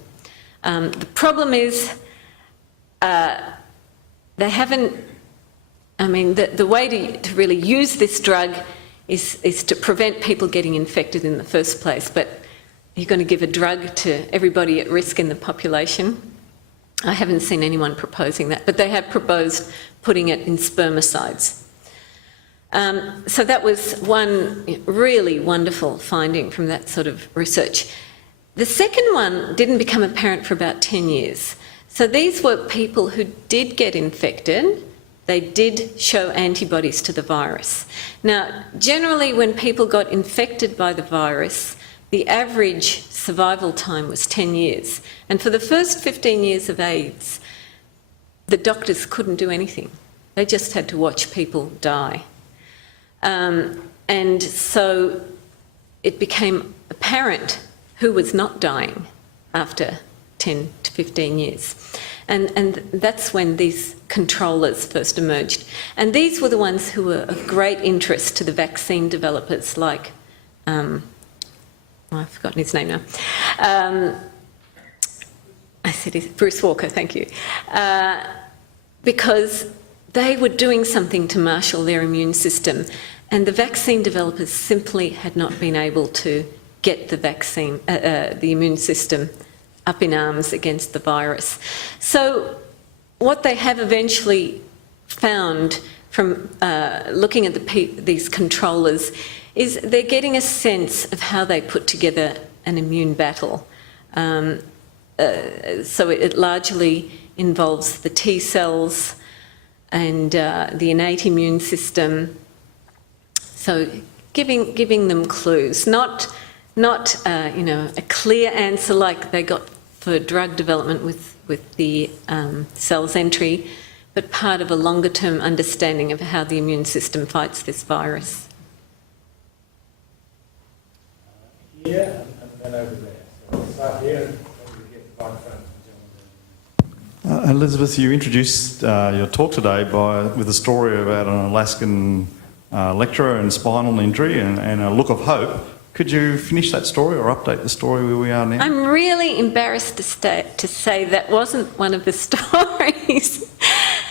The problem is they haven't, the way to really use this drug is to prevent people getting infected in the first place, but you're going to give a drug to everybody at risk in the population. I haven't seen anyone proposing that, but they have proposed putting it in spermicides. So that was one really wonderful finding from that sort of research. The second one didn't become apparent for about 10 years. So these were people who did get infected. They did show antibodies to the virus. Now, generally when people got infected by the virus, the average survival time was 10 years. And for the first 15 years of AIDS, the doctors couldn't do anything. They just had to watch people die. And so it became apparent who was not dying after 10 to 15 years. And that's when these controllers first emerged. And these were the ones who were of great interest to the vaccine developers like, I've forgotten his name now. I said Bruce Walker, thank you. Because they were doing something to marshal their immune system, and the vaccine developers simply had not been able to get the immune system up in arms against the virus. So what they have eventually found from looking at these controllers is they're getting a sense of how they put together an immune battle. So it largely involves the T cells and the innate immune system. So giving them clues, not a clear answer like they got for drug development with the Cell's Entry, but part of a longer term understanding of how the immune system fights this virus. Here and then over there. So we'll start here and then we get the microphone. Elizabeth, you introduced your talk today with a story about an Alaskan lecturer and spinal injury and a look of hope. Could you finish that story or update the story where we are now? I'm really embarrassed to say that wasn't one of the stories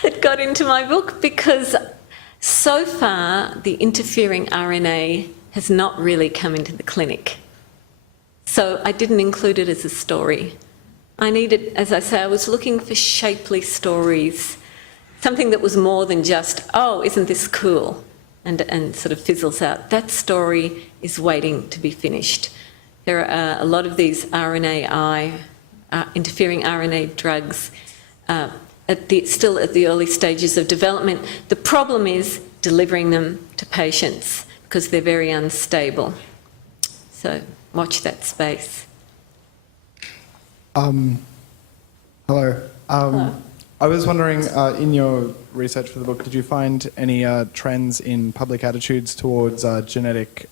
that got into my book, because so far the interfering RNA has not really come into the clinic. So I didn't include it as a story. I needed, as I say, I was looking for shapely stories, something that was more than just, oh, isn't this cool, and sort of fizzles out. That story is waiting to be finished. There are a lot of these interfering RNA drugs still at the early stages of development. The problem is delivering them to patients because they're very unstable. So watch that space. Hello. Hello. I was wondering, in your research for the book, did you find any trends in public attitudes towards genetic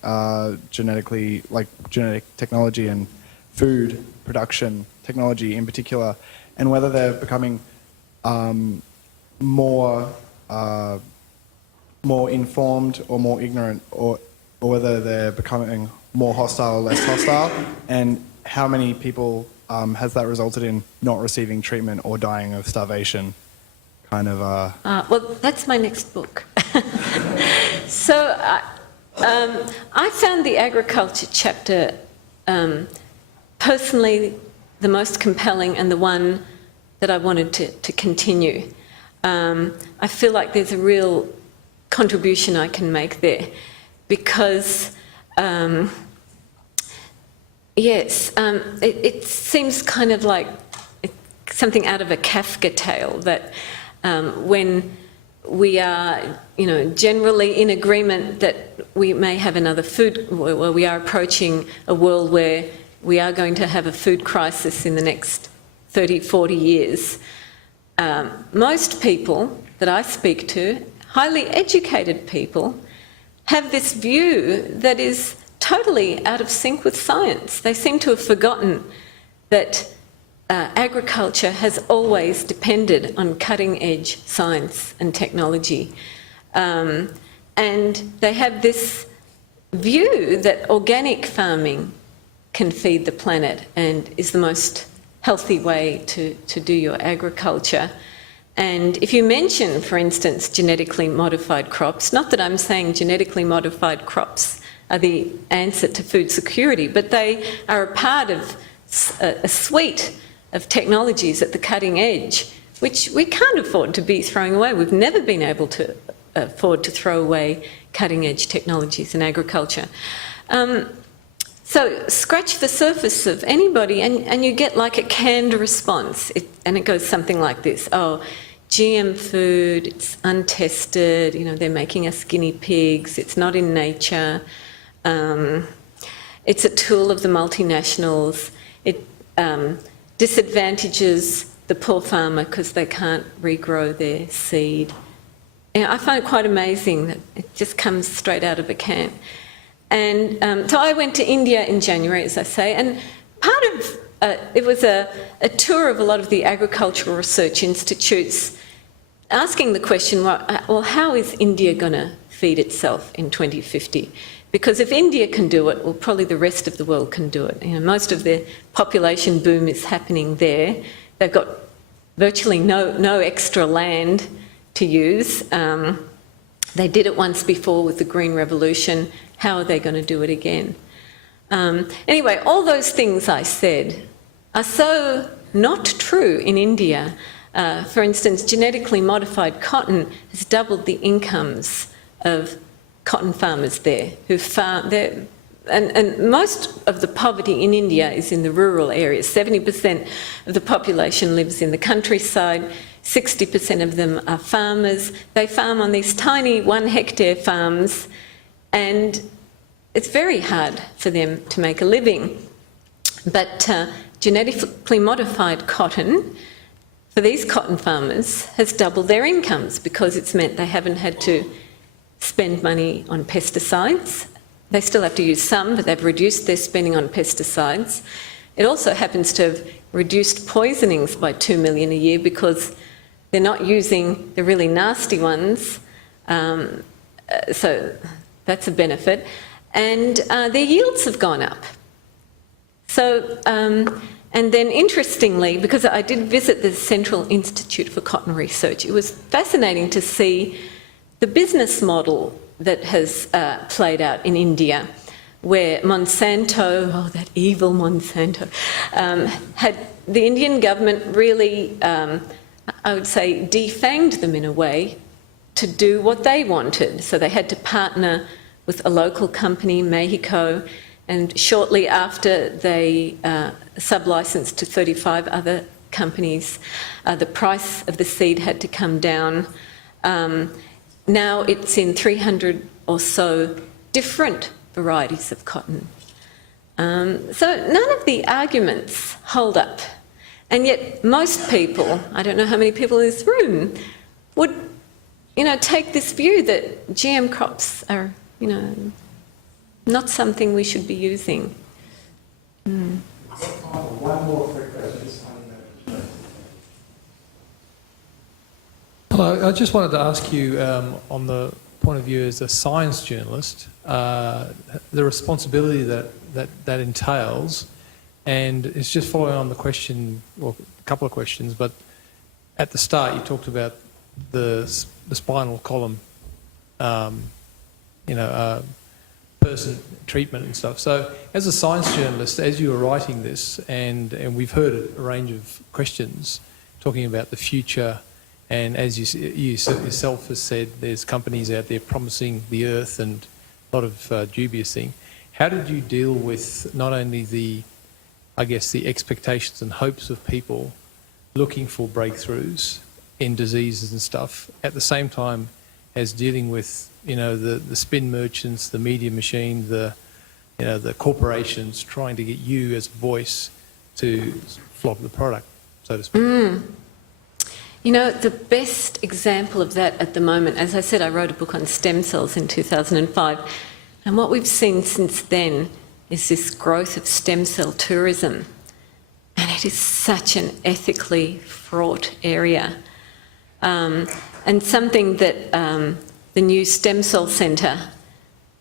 technology and food production technology in particular, and whether they're becoming more informed or more ignorant, or whether they're becoming more hostile or less hostile, and how many people has that resulted in not receiving treatment or dying of starvation? Well, that's my next book. So I found the agriculture chapter personally the most compelling and the one that I wanted to continue. I feel like there's a real contribution I can make there because it seems kind of like something out of a Kafka tale that when we are, generally in agreement that we may have another food, or we are approaching a world where we are going to have a food crisis in the next 30, 40 years. Most people that I speak to, highly educated people, have this view that is totally out of sync with science. They seem to have forgotten that agriculture has always depended on cutting-edge science and technology. And they have this view that organic farming can feed the planet and is the most healthy way to do your agriculture. And if you mention, for instance, genetically modified crops, not that I'm saying genetically modified crops are the answer to food security, but they are a part of a suite of technologies at the cutting edge, which we can't afford to be throwing away. We've never been able to afford to throw away cutting edge technologies in agriculture. So scratch the surface of anybody and you get like a canned response. And it goes something like this: oh, GM food, it's untested, they're making us guinea pigs, it's not in nature, it's a tool of the multinationals, it disadvantages the poor farmer because they can't regrow their seed. I find it quite amazing that it just comes straight out of a can. And so I went to India in January, as I say, and part of it was a tour of a lot of the agricultural research institutes, asking the question, well, how is India going to feed itself in 2050? Because if India can do it, well, probably the rest of the world can do it. Most of their population boom is happening there. They've got virtually no extra land to use. They did it once before with the Green Revolution. How are they going to do it again? Anyway, all those things I said are so not true in India. For instance, genetically modified cotton has doubled the incomes of cotton farmers there who farm there. And most of the poverty in India is in the rural areas. 70% of the population lives in the countryside. 60% of them are farmers. They farm on these tiny 1 hectare farms, and it's very hard for them to make a living. But genetically modified cotton, for these cotton farmers, has doubled their incomes because it's meant they haven't had to spend money on pesticides. They still have to use some, but they've reduced their spending on pesticides. It also happens to have reduced poisonings by 2 million a year because they're not using the really nasty ones. So that's a benefit. And their yields have gone up. So, and then interestingly, because I did visit the Central Institute for Cotton Research, it was fascinating to see the business model that has played out in India, where Monsanto, oh, that evil Monsanto, had the Indian government really, I would say, defanged them in a way to do what they wanted. So they had to partner with a local company, Mexico, and shortly after they sub-licensed to 35 other companies. The price of the seed had to come down. Now it's in 300 or so different varieties of cotton. So none of the arguments hold up. And yet most people, I don't know how many people in this room, would, take this view that GM crops are, not something we should be using. One more quick question. Hello, I just wanted to ask you, on the point of view as a science journalist, the responsibility that entails, and it's just following on the question, well, a couple of questions, but at the start you talked about the spinal column, person treatment and stuff. So as a science journalist, as you were writing this, and we've heard a range of questions talking about the future, and as you yourself has said, there's companies out there promising the earth and a lot of dubious thing. How did you deal with not only the expectations and hopes of people looking for breakthroughs in diseases and stuff, at the same time as dealing with, the spin merchants, the media machine, the corporations trying to get you as a voice to flog the product, so to speak? The best example of that at the moment, as I said, I wrote a book on stem cells in 2005, and what we've seen since then is this growth of stem cell tourism. And it is such an ethically fraught area. And something that the new stem cell centre,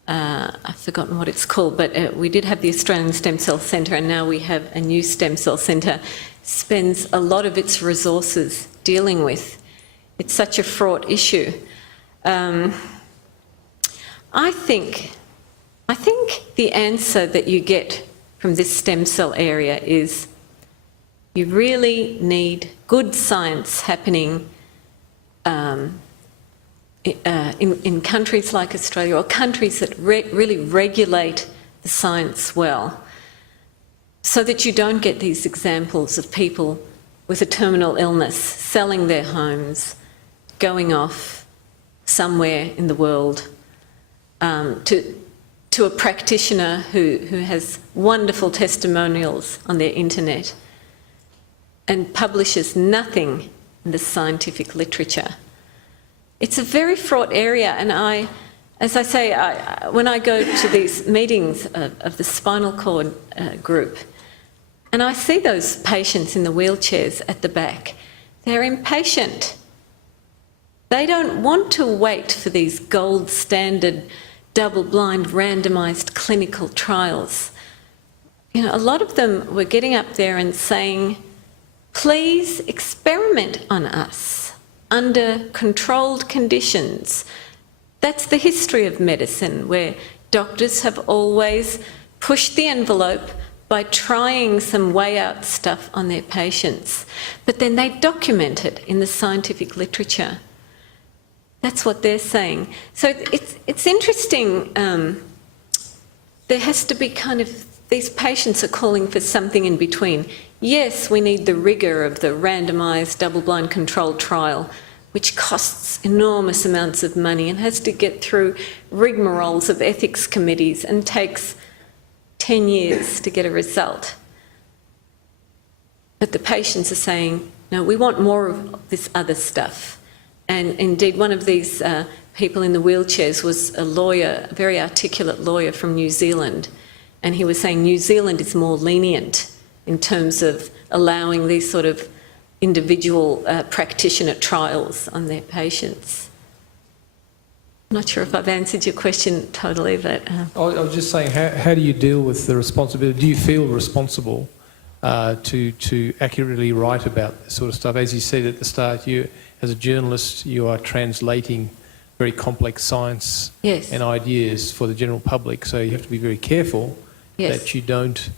I've forgotten what it's called, but we did have the Australian Stem Cell Centre, and now we have a new stem cell centre, spends a lot of its resources dealing with. It's such a fraught issue. I think the answer that you get from this stem cell area is you really need good science happening in countries like Australia, or countries that really regulate the science well, so that you don't get these examples of people with a terminal illness selling their homes, going off somewhere in the world to a practitioner who has wonderful testimonials on their internet and publishes nothing in the scientific literature. It's a very fraught area, and as I say, when I go to these meetings of the spinal cord group, and I see those patients in the wheelchairs at the back, they're impatient. They don't want to wait for these gold standard, double-blind, randomised clinical trials. A lot of them were getting up there and saying, please experiment on us under controlled conditions. That's the history of medicine, where doctors have always pushed the envelope by trying some way out stuff on their patients. But then they document it in the scientific literature. That's what they're saying. So it's interesting. There has to be these patients are calling for something in between. Yes, we need the rigour of the randomised double-blind controlled trial, which costs enormous amounts of money and has to get through rigmaroles of ethics committees and takes 10 years to get a result. But the patients are saying, no, we want more of this other stuff. And indeed, one of these people in the wheelchairs was a lawyer, a very articulate lawyer from New Zealand, and he was saying New Zealand is more lenient in terms of allowing these sort of individual practitioner trials on their patients. I'm not sure if I've answered your question totally, but... I was just saying, how do you deal with the responsibility? Do you feel responsible to accurately write about this sort of stuff? As you said at the start, you, as a journalist, you are translating very complex science and ideas for the general public, so you have to be very careful that you don't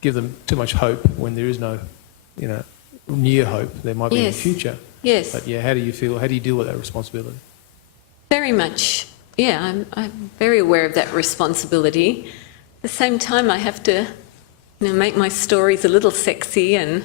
give them too much hope when there is no, near hope. There might be in the future. Yes. But how do you feel? How do you deal with that responsibility? Very much. Yeah, I'm very aware of that responsibility. At the same time, I have to, make my stories a little sexy and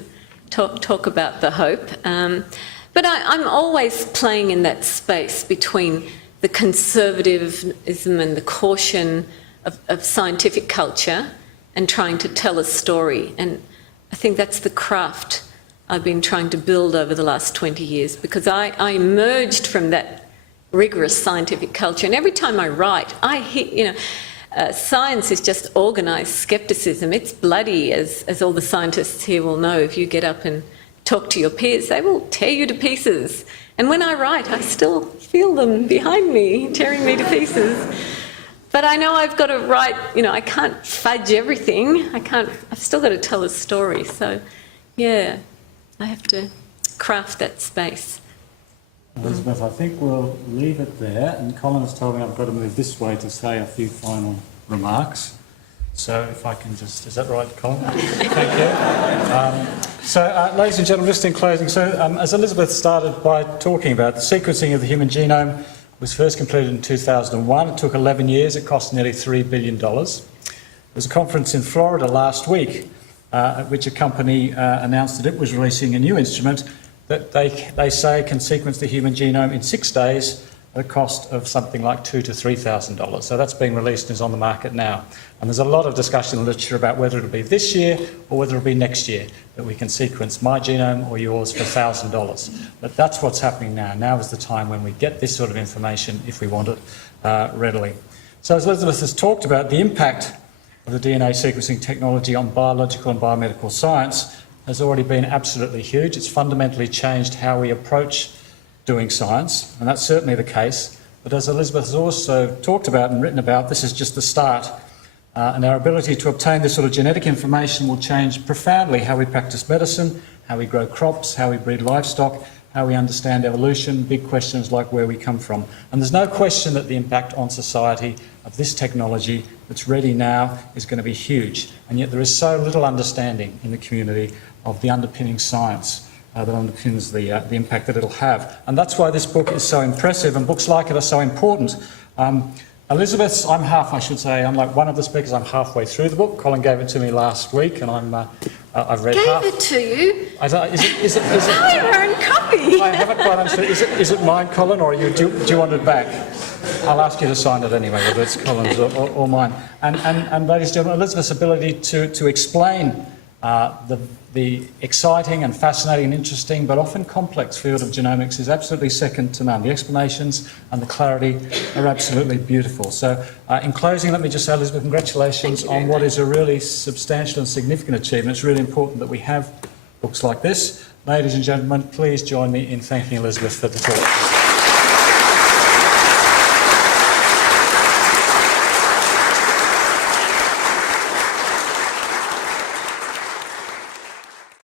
talk about the hope. But I'm always playing in that space between the conservatism and the caution of scientific culture and trying to tell a story. And I think that's the craft I've been trying to build over the last 20 years, because I emerged from that rigorous scientific culture. And every time I write, I hear, science is just organised scepticism. It's bloody, as all the scientists here will know. If you get up and talk to your peers, they will tear you to pieces. And when I write, I still feel them behind me, tearing me to pieces. But I know I've got to write, I can't fudge everything. I've still got to tell a story. So, yeah, I have to craft that space. Elizabeth, I think we'll leave it there. And Colin has told me I've got to move this way to say a few final remarks. So if I can just, is that right, Colin? Thank you. Ladies and gentlemen, just in closing, as Elizabeth started by talking about, the sequencing of the human genome was first completed in 2001. It took 11 years. It cost nearly $3 billion. There was a conference in Florida last week at which a company announced that it was releasing a new instrument that they say can sequence the human genome in 6 days at a cost of something like $2,000 to $3,000. So that's being released and is on the market now. And there's a lot of discussion in the literature about whether it'll be this year or whether it'll be next year that we can sequence my genome or yours for $1,000. But that's what's happening now. Now is the time when we get this sort of information, if we want it, readily. So as Elizabeth has talked about, the impact of the DNA sequencing technology on biological and biomedical science has already been absolutely huge. It's fundamentally changed how we approach doing science, and that's certainly the case. But as Elizabeth has also talked about and written about, this is just the start. And our ability to obtain this sort of genetic information will change profoundly how we practice medicine, how we grow crops, how we breed livestock, how we understand evolution, big questions like where we come from. And there's no question that the impact on society of this technology that's ready now is going to be huge. And yet there is so little understanding in the community of the underpinning science that underpins the impact that it'll have. And that's why this book is so impressive, and books like it are so important. Elizabeth's, I'm like one of the speakers, I'm halfway through the book. Colin gave it to me last week, and I've read half. Gave it to you? Is it Oh, your own copy. I haven't quite understood. Is it mine, Colin, or do you want it back? I'll ask you to sign it anyway, whether it's Colin's or mine. And ladies and gentlemen, Elizabeth's ability to explain the exciting and fascinating and interesting but often complex field of genomics is absolutely second to none. The explanations and the clarity are absolutely beautiful. So in closing, let me just say, Elizabeth, congratulations on what is a really substantial and significant achievement. It's really important that we have books like this. Ladies and gentlemen, please join me in thanking Elizabeth for the talk.